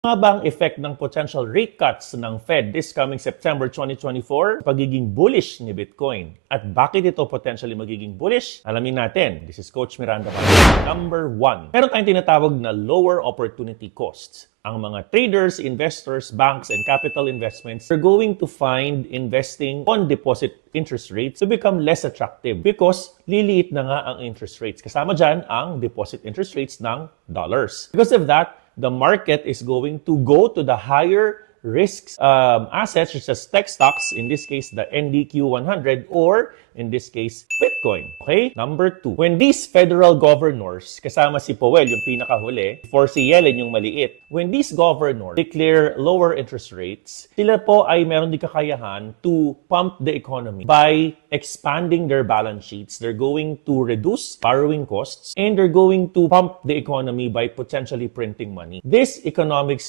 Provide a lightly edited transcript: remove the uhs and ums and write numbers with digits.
Nga ba ang effect ng potential rate cuts ng Fed this coming September 2024? Pagiging bullish ni Bitcoin. At bakit ito potentially magiging bullish? Alamin natin. This is Coach Miranda. Number 1. Meron tayong tinatawag na lower opportunity costs. Ang mga traders, investors, banks, and capital investments are going to find investing on deposit interest rates to become less attractive because liliit na nga ang interest rates. Kasama dyan ang deposit interest rates ng dollars. Because of that, the market is going to go to the higher risks assets such as tech stocks, in this case the NDQ 100, or in this case Bitcoin. Okay? Number 2, when these federal governors, kasama si Powell yung pinakahuli, before si Yellen yung maliit, when these governors declare lower interest rates, sila po ay meron din kakayahan to pump the economy by expanding their balance sheets. They're going to reduce borrowing costs and they're going to pump the economy by potentially printing money. This economic